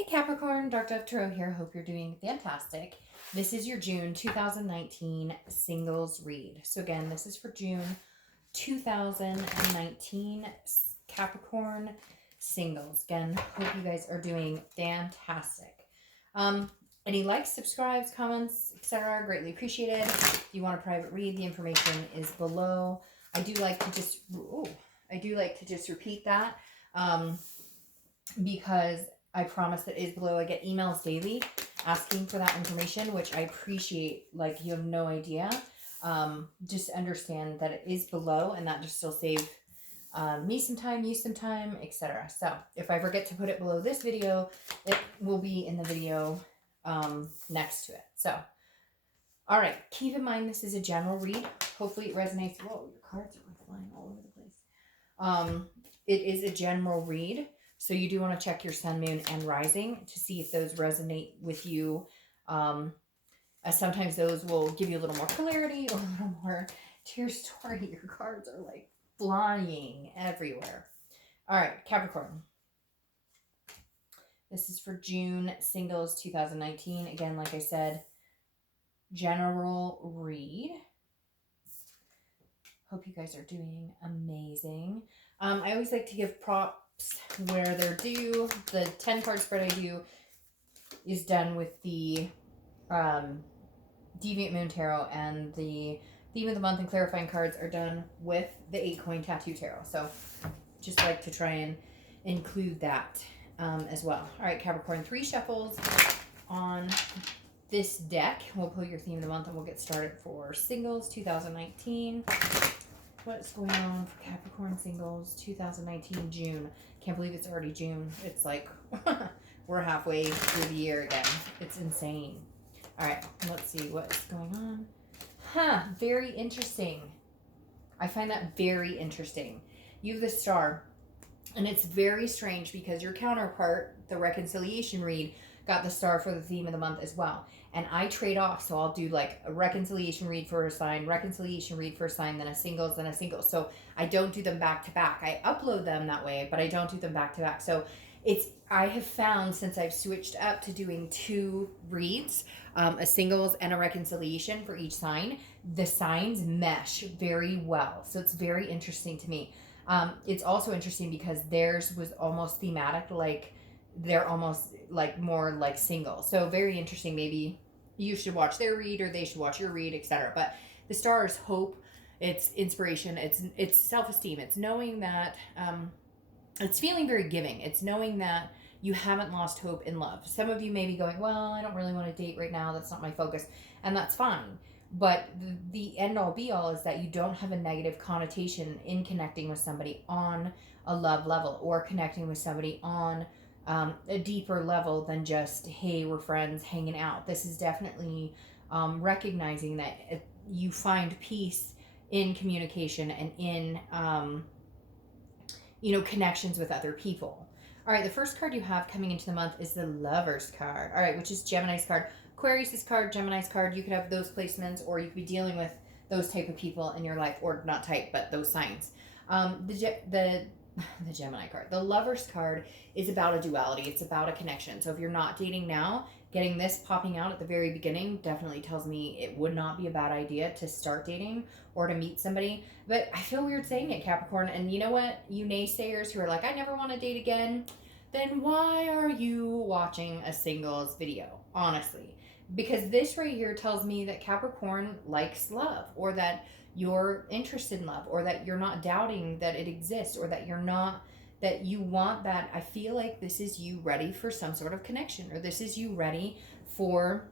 Hey Capricorn, Dark Dove Tarot here. Hope you're doing fantastic. This is your June 2019 singles read. So again, this is for June 2019 Capricorn singles. Again, hope you guys are doing fantastic. Any likes, subscribes, comments, etc. greatly appreciated. If you want a private read, the information is below. I do like to just repeat that because I promise that is below. I get emails daily asking for that information, which I appreciate. Like, you have no idea. Just understand that it is below, and that just still save me some time, you some time, etc. So if I forget to put it below this video, it will be in the video next to it. So, all right, keep in mind this is a general read. Hopefully it resonates. Whoa, your cards are like flying all over the place. It is a general read. So you do want to check your sun, moon, and rising to see if those resonate with you. As sometimes those will give you a little more clarity or a little more to your story. Your cards are like flying everywhere. All right, Capricorn. This is for June singles 2019. Again, like I said, general read. Hope you guys are doing amazing. I always like to give props where they're due. The 10 card spread I do is done with the Deviant Moon Tarot, and the Theme of the Month and clarifying cards are done with the 8 Coin Tattoo Tarot. So just like to try and include that as well. All right, Capricorn, 3 shuffles on this deck. We'll pull your Theme of the Month and we'll get started for singles 2019. What's going on for Capricorn singles 2019 June? Can't believe it's already June. It's like we're halfway through the year again. It's insane. All right, let's see what's going on. Very interesting. I find that very interesting. You have the Star, and it's very strange because your counterpart, the reconciliation read, got the Star for the Theme of the Month as well. And I trade off, so I'll do like a reconciliation read for a sign, reconciliation read for a sign, then a singles, then a singles. So I don't do them back to back. I upload them that way, but I don't do them back to back. So I have found since I've switched up to doing 2 reads, a singles and a reconciliation for each sign, the signs mesh very well. So it's very interesting to me. It's also interesting because theirs was almost thematic, like they're almost like more like single. So very interesting. Maybe you should watch their read or they should watch your read, etc. But the Star is hope, it's inspiration, it's self-esteem, it's knowing that it's feeling very giving. It's knowing that you haven't lost hope in love. Some of you may be going, well, I don't really want to date right now. That's not my focus. And that's fine. But the end all be all is that you don't have a negative connotation in connecting with somebody on a love level or connecting with somebody on a deeper level than just, hey, we're friends hanging out. This is definitely recognizing that you find peace in communication and in connections with other people. All right, the first card you have coming into the month is the Lover's card. All right, which is Gemini's card. Aquarius's card, Gemini's card. You could have those placements, or you could be dealing with those type of people in your life, or not type, but those signs. The Gemini card. The Lover's card is about a duality. It's about a connection. So if you're not dating now, getting this popping out at the very beginning definitely tells me it would not be a bad idea to start dating or to meet somebody. But I feel weird saying it, Capricorn. And you know what? You naysayers who are like, I never want to date again, then why are you watching a singles video? Honestly. Because this right here tells me that Capricorn likes love, or that you're interested in love, or that you're not doubting that it exists, or that that you want that. I feel like this is you ready for some sort of connection, or this is you ready for,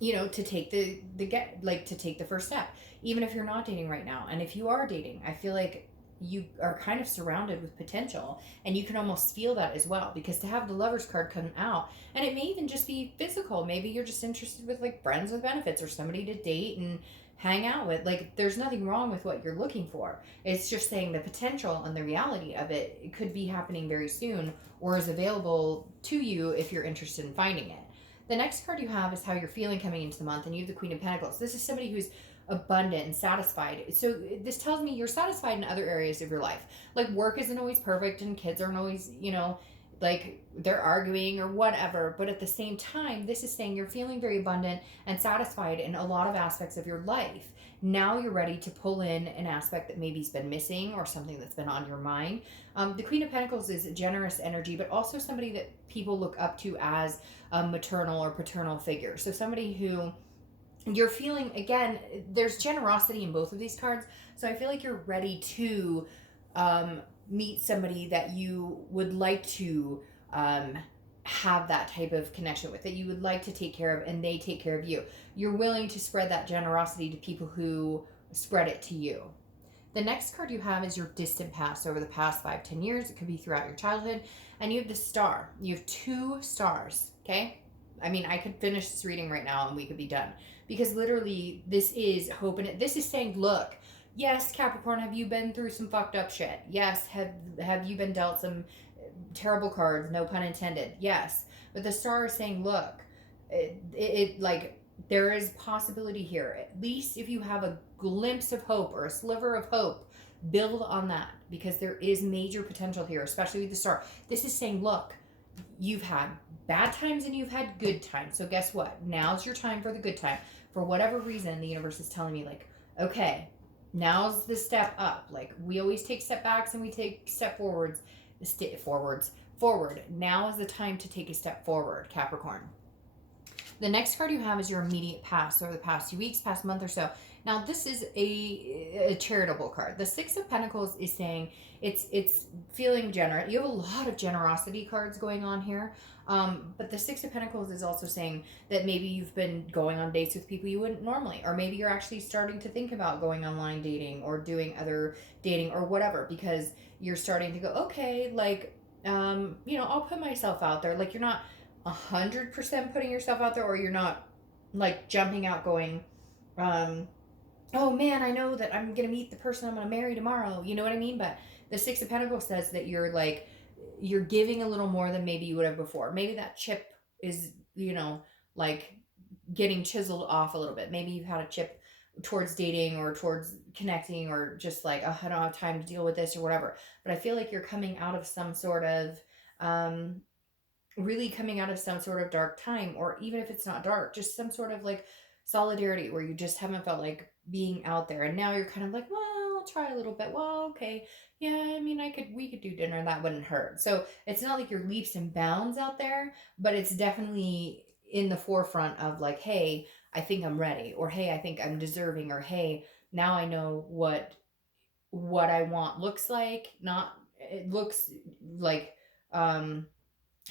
to take to take the first step, even if you're not dating right now. And if you are dating, I feel like you are kind of surrounded with potential, and you can almost feel that as well, because to have the Lover's card come out, and it may even just be physical. Maybe you're just interested with like friends with benefits or somebody to date and hang out with. Like, there's nothing wrong with what you're looking for. It's just saying the potential and the reality of it could be happening very soon, or is available to you if you're interested in finding it. The next card you have is how you're feeling coming into the month, and you have the Queen of Pentacles. This is somebody who's abundant and satisfied. So this tells me you're satisfied in other areas of your life. Like, work isn't always perfect, and kids aren't always, like they're arguing or whatever. But at the same time, this is saying you're feeling very abundant and satisfied in a lot of aspects of your life. Now you're ready to pull in an aspect that maybe's been missing or something that's been on your mind. The Queen of Pentacles is generous energy, but also somebody that people look up to as a maternal or paternal figure. So somebody who you're feeling, again, there's generosity in both of these cards. So I feel like you're ready to um, meet somebody that you would like to um, have that type of connection with, that you would like to take care of, and they take care of you. You're willing to spread that generosity to people who spread it to you. The next card you have is your distant past, over the past 5-10 years. It could be throughout your childhood. And you have the star. You have 2 stars, okay? I mean, I could finish this reading right now and we could be done. Because literally, this is hope, and this is saying, look, yes, Capricorn, have you been through some fucked up shit? Yes, have you been dealt some terrible cards, no pun intended? Yes. But the star is saying, look, like, there is possibility here. At least if you have a glimpse of hope or a sliver of hope, build on that, because there is major potential here, especially with the star. This is saying, look, you've had bad times and you've had good times. So guess what? Now's your time for the good time. For whatever reason, the universe is telling me, like, okay, now's the step up. Like, we always take step backs and we take step forwards. Forward. Now is the time to take a step forward, Capricorn. The next card you have is your immediate past, over the past 2 weeks, past month or so. Now, this is a charitable card. The 6 of Pentacles is saying it's feeling generous. You have a lot of generosity cards going on here. But the 6 of Pentacles is also saying that maybe you've been going on dates with people you wouldn't normally, or maybe you're actually starting to think about going online dating or doing other dating or whatever, because you're starting to go, okay, like, I'll put myself out there. Like, you're not 100% putting yourself out there, or you're not like jumping out going, oh man, I know that I'm gonna meet the person I'm gonna marry tomorrow. You know what I mean? But the 6 of Pentacles says that you're giving a little more than maybe you would have before. Maybe that chip is, like getting chiseled off a little bit. Maybe you've had a chip towards dating or towards connecting, or just like, oh, I don't have time to deal with this or whatever. But I feel like you're coming out of some sort of really coming out of some sort of dark time, or even if it's not dark, just some sort of like solidarity where you just haven't felt like being out there, and now you're kind of like, well, I'll try a little bit. Well, okay, yeah, I mean, we could do dinner, that wouldn't hurt. So it's not like you're leaps and bounds out there, but it's definitely in the forefront of like, hey, I think I'm ready, or hey, I think I'm deserving, or hey, now I know what I want looks like. Not, it looks like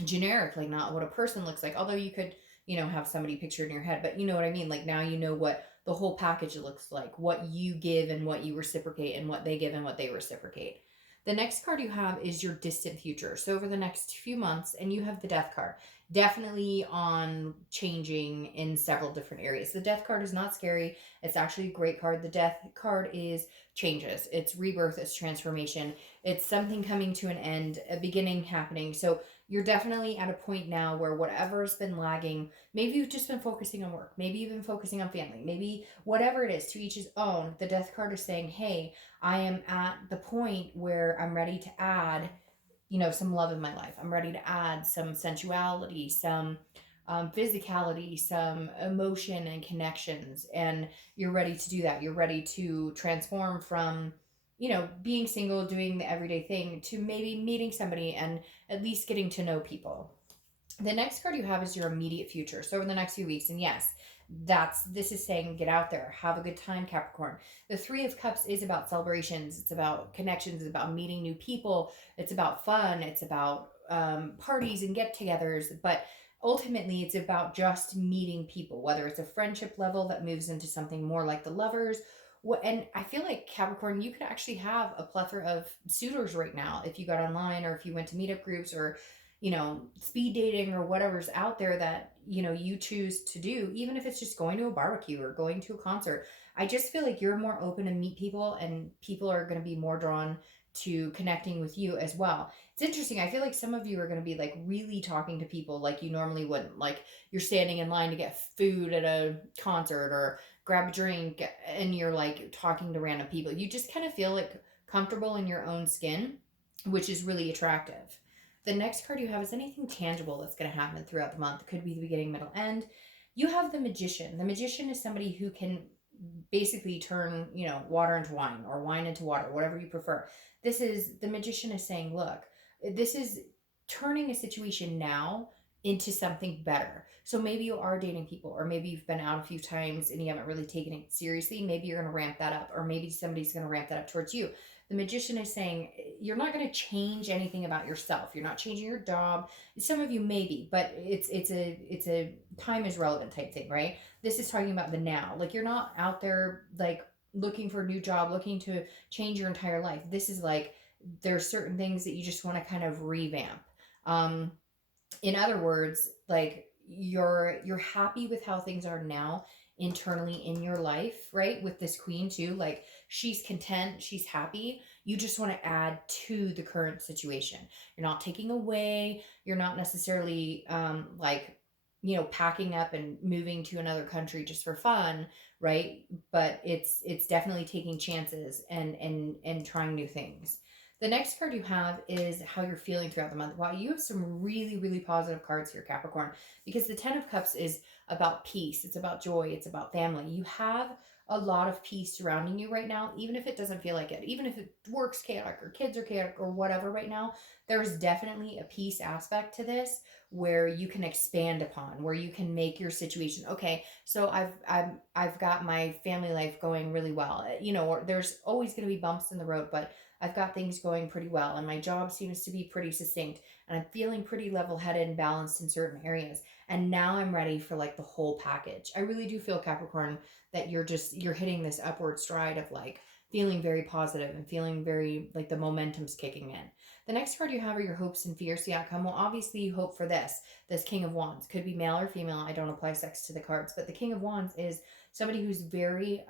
generic, like not what a person looks like, although you could, have somebody pictured in your head, but you know what I mean. Like, now you know what the whole package looks like, what you give and what you reciprocate, and what they give and what they reciprocate. The next card you have is your distant future, so over the next few months, and you have the Death card, definitely on changing in several different areas. The Death card is not scary. It's actually a great card. The Death card is changes, it's rebirth, it's transformation, it's something coming to an end, a beginning happening. So you're definitely at a point now where whatever's been lagging, maybe you've just been focusing on work, maybe you've been focusing on family, maybe whatever it is, to each his own. The Death card is saying, hey, I am at the point where I'm ready to add, some love in my life. I'm ready to add some sensuality, some physicality, some emotion and connections. And you're ready to do that. You're ready to transform from, being single, doing the everyday thing, to maybe meeting somebody and at least getting to know people. The next card you have is your immediate future, so over the next few weeks. And yes, this is saying, get out there, have a good time, Capricorn. The 3 of Cups is about celebrations, it's about connections, it's about meeting new people, it's about fun, it's about parties and get-togethers. But ultimately, it's about just meeting people, whether it's a friendship level that moves into something more like the lovers. And I feel like, Capricorn, you could actually have a plethora of suitors right now if you got online, or if you went to meetup groups, or speed dating, or whatever's out there that, you choose to do, even if it's just going to a barbecue or going to a concert. I just feel like you're more open to meet people, and people are going to be more drawn to connecting with you as well. It's interesting. I feel like some of you are going to be like really talking to people like you normally wouldn't. Like, you're standing in line to get food at a concert, or grab a drink, and you're like talking to random people. You just kind of feel like comfortable in your own skin, which is really attractive. The next card you have is anything tangible that's going to happen throughout the month. It could be the beginning, middle, end. You have the Magician. The Magician is somebody who can basically turn, water into wine or wine into water, whatever you prefer. The Magician is saying, look, this is turning a situation now into something better. So maybe you are dating people, or maybe you've been out a few times and you haven't really taken it seriously. Maybe you're going to ramp that up, or maybe somebody's going to ramp that up towards you. The Magician is saying you're not going to change anything about yourself. You're not changing your job. Some of you maybe, but it's a time is relevant type thing, right? This is talking about the now. Like, you're not out there like looking for a new job, looking to change your entire life. This is like there's certain things that you just want to kind of revamp. Um, in other words, like you're happy with how things are now internally in your life, right? With this queen too, like she's content, she's happy. You just want to add to the current situation. You're not taking away, you're not necessarily like packing up and moving to another country just for fun, right? But it's definitely taking chances and trying new things. The next card you have is how you're feeling throughout the month. Wow, you have some really, really positive cards here, Capricorn, because the Ten of Cups is about peace. It's about joy. It's about family. You have a lot of peace surrounding you right now, even if it doesn't feel like it, even if it works chaotic or kids are chaotic or whatever right now, there's definitely a peace aspect to this where you can expand upon, where you can make your situation, okay, so I've got my family life going really well. Or there's always going to be bumps in the road, but I've got things going pretty well, and my job seems to be pretty succinct, and I'm feeling pretty level-headed and balanced in certain areas. And now I'm ready for like the whole package. I really do feel, Capricorn, that you're hitting this upward stride of like feeling very positive and feeling very like the momentum's kicking in. The next card you have are your hopes and fears, the outcome. Well, obviously you hope for this King of Wands. Could be male or female. I don't apply sex to the cards, but the King of Wands is somebody who's very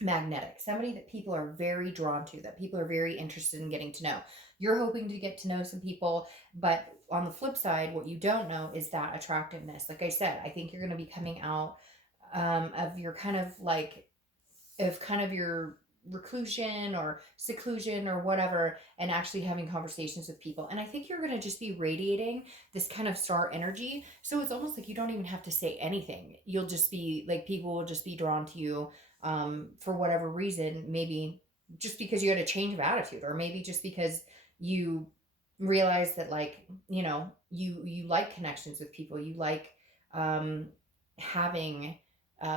magnetic, somebody that people are very drawn to, that people are very interested in getting to know. You're hoping to get to know some people, but on the flip side, what you don't know is that attractiveness. Like I said, I think you're going to be coming out of your kind of your reclusion or seclusion or whatever, and actually having conversations with people. And I think you're going to just be radiating this kind of star energy. So it's almost like you don't even have to say anything. You'll just be like, people will just be drawn to you for whatever reason. Maybe just because you had a change of attitude, or maybe just because you realize that, like, you like connections with people. You like having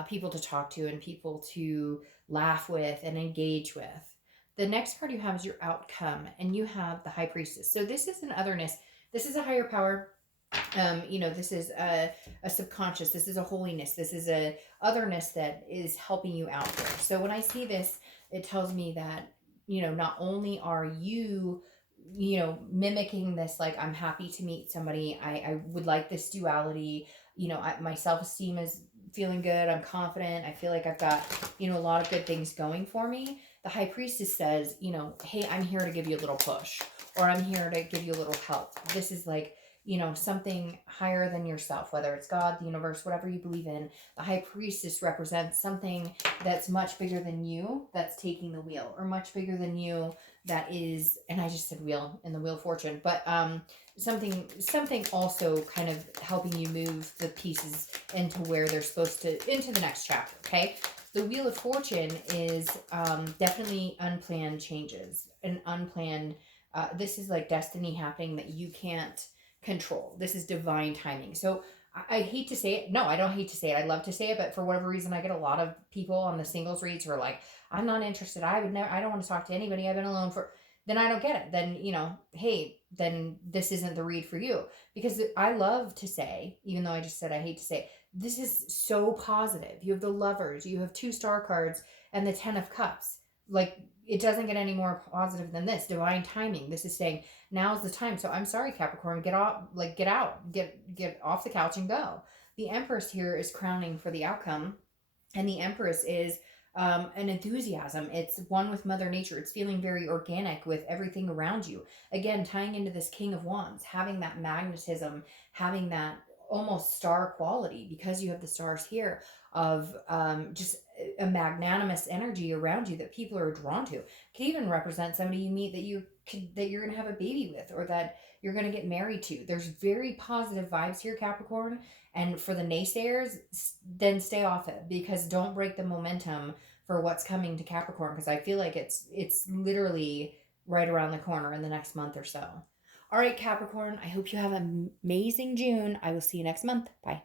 people to talk to and people to laugh with and engage with. The next card you have is your outcome, and you have the High Priestess. So this is an otherness. This is a higher power. This is a subconscious. This is a holiness. This is a otherness that is helping you out there. So when I see this, it tells me that, not only are you, mimicking this, like, I'm happy to meet somebody. I would like this duality. My self-esteem is feeling good. I'm confident. I feel like I've got, a lot of good things going for me. The High Priestess says, hey, I'm here to give you a little push, or I'm here to give you a little help. This is like, something higher than yourself, whether it's God, the universe, whatever you believe in. The High Priestess represents something that's much bigger than you, that's taking the wheel, or much bigger than you, that is, and I just said wheel in the Wheel of Fortune, but something also kind of helping you move the pieces into where they're supposed to, into the next chapter. Okay, the Wheel of Fortune is definitely unplanned changes and unplanned. This is like destiny happening that you can't control. This is divine timing. So I hate to say it. No, I don't hate to say it. I love to say it, but for whatever reason, I get a lot of people on the singles reads who are like, I'm not interested. I would never, I don't want to talk to anybody. I've been alone for, then I don't get it. Then, hey, then this isn't the read for you. Because I love to say, even though I just said I hate to say, this is so positive. You have the Lovers, you have 2 star cards, and the 10 of Cups. Like, it doesn't get any more positive than this. Divine timing. This is saying now's the time. So I'm sorry, Capricorn, get out, get off the couch and go. The Empress here is crowning for the outcome, and the Empress is an enthusiasm. It's one with Mother Nature. It's feeling very organic with everything around you. Again, tying into this King of Wands, having that magnetism, having that almost star quality, because you have the stars here, of just a magnanimous energy around you that people are drawn to. It can even represent somebody you meet that you're that you're going to have a baby with, or that you're going to get married to. There's very positive vibes here, Capricorn. And for the naysayers, then stay off it, because don't break the momentum for what's coming to Capricorn, because I feel like it's literally right around the corner in the next month or so. All right, Capricorn, I hope you have an amazing June. I will see you next month. Bye.